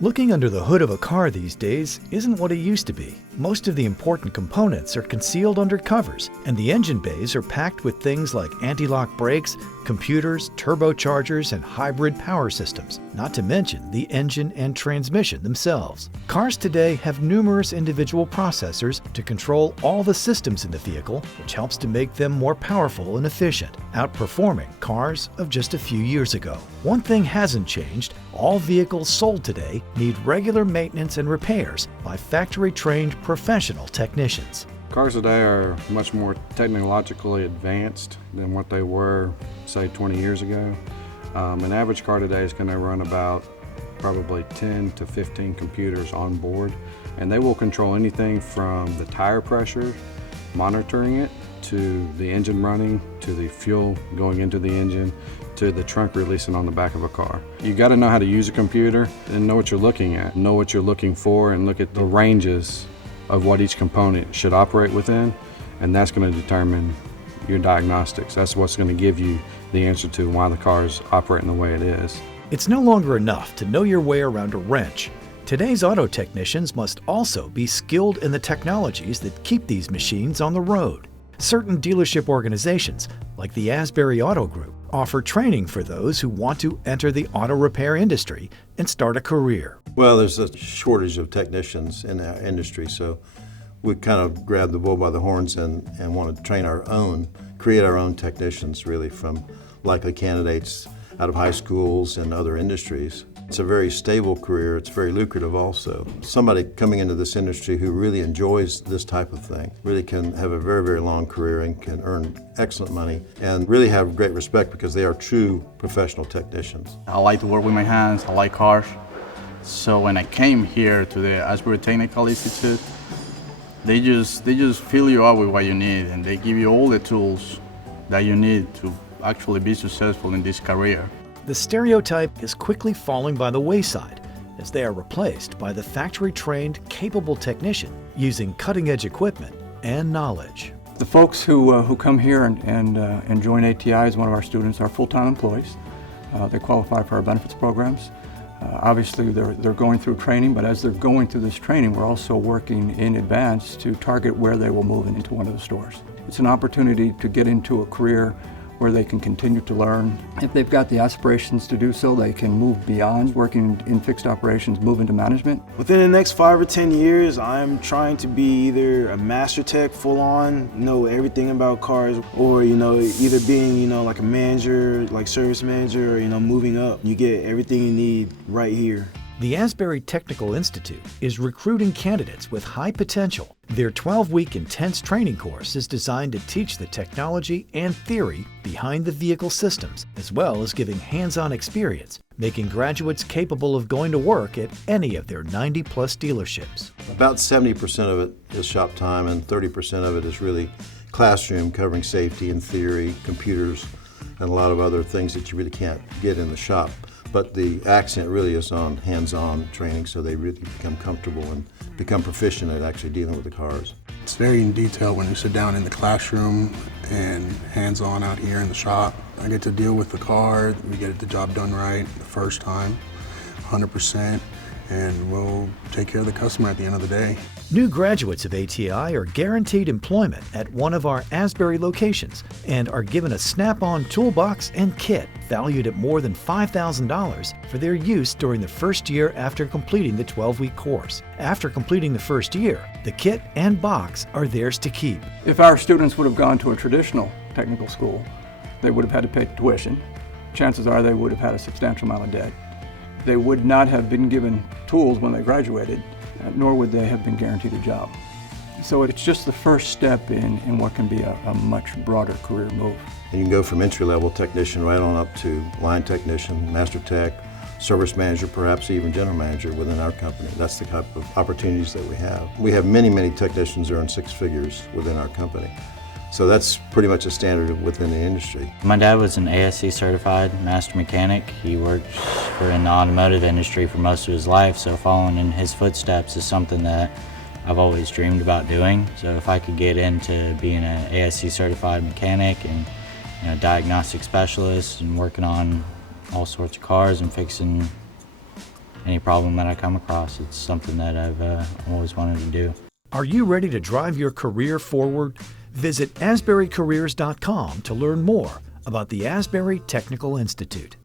Looking under the hood of a car these days isn't what it used to be. Most of the important components are concealed under covers, and the engine bays are packed with things like anti-lock brakes, computers, turbochargers, and hybrid power systems, not to mention the engine and transmission themselves. Cars today have numerous individual processors to control all the systems in the vehicle, which helps to make them more powerful and efficient, outperforming cars of just a few years ago. One thing hasn't changed: all vehicles sold today need regular maintenance and repairs by factory-trained professional technicians. Cars today are much more technologically advanced than what they were, say, 20 years ago. An average car today is going to run about probably 10 to 15 computers on board, and they will control anything from the tire pressure, monitoring it, to the engine running, to the fuel going into the engine, to the trunk releasing on the back of a car. You got to know how to use a computer and know what you're looking at, know what you're looking for, and look at the ranges of what each component should operate within, and that's going to determine your diagnostics. That's what's going to give you the answer to why the car is operating the way it is. It's no longer enough to know your way around a wrench. Today's auto technicians must also be skilled in the technologies that keep these machines on the road. Certain dealership organizations, like the Asbury Auto Group, offer training for those who want to enter the auto repair industry and start a career. Well, there's a shortage of technicians in our industry, so we kind of grabbed the bull by the horns and want to train our own, create our own technicians really from likely candidates out of high schools and other industries. It's a very stable career. It's very lucrative also. Somebody coming into this industry who really enjoys this type of thing really can have a very, very long career and can earn excellent money and really have great respect because they are true professional technicians. I like to work with my hands. I like cars. So when I came here to the Asbury Technical Institute, they just fill you up with what you need, and they give you all the tools that you need to actually be successful in this career. The stereotype is quickly falling by the wayside as they are replaced by the factory-trained, capable technician using cutting-edge equipment and knowledge. The folks who come here and join ATI as one of our students are full-time employees. They qualify for our benefits programs. Obviously, they're going through training, but as they're going through this training, we're also working in advance to target where they will move into one of the stores. It's an opportunity to get into a career where they can continue to learn. If they've got the aspirations to do so, they can move beyond working in fixed operations, move into management. Within the next 5 or 10 years, I'm trying to be either a master tech, full on, know everything about cars, or either being like a manager, like service manager, or moving up. You get everything you need right here. The Asbury Technical Institute is recruiting candidates with high potential. Their 12-week intense training course is designed to teach the technology and theory behind the vehicle systems, as well as giving hands-on experience, making graduates capable of going to work at any of their 90-plus dealerships. About 70% of it is shop time and 30% of it is really classroom, covering safety and theory, computers, and a lot of other things that you really can't get in the shop. But the accent really is on hands-on training, so they really become comfortable and become proficient at actually dealing with the cars. It's very in detail when you sit down in the classroom and hands-on out here in the shop. I get to deal with the car, we get the job done right the first time, 100%, and we'll take care of the customer at the end of the day. New graduates of ATI are guaranteed employment at one of our Asbury locations and are given a snap-on toolbox and kit valued at more than $5,000 for their use during the first year after completing the 12-week course. After completing the first year, the kit and box are theirs to keep. If our students would have gone to a traditional technical school, they would have had to pay tuition. Chances are they would have had a substantial amount of debt. They would not have been given tools when they graduated, nor would they have been guaranteed a job. So it's just the first step in what can be a much broader career move. And you can go from entry-level technician right on up to line technician, master tech, service manager, perhaps even general manager within our company. That's the type of opportunities that we have. We have many, many technicians that earn 6 figures within our company. So that's pretty much a standard within the industry. My dad was an ASC certified master mechanic. He worked in the automotive industry for most of his life, so following in his footsteps is something that I've always dreamed about doing. So if I could get into being an ASC certified mechanic and diagnostic specialist and working on all sorts of cars and fixing any problem that I come across. It's something that I've always wanted to do. Are you ready to drive your career forward? Visit asburycareers.com to learn more about the Asbury Technical Institute.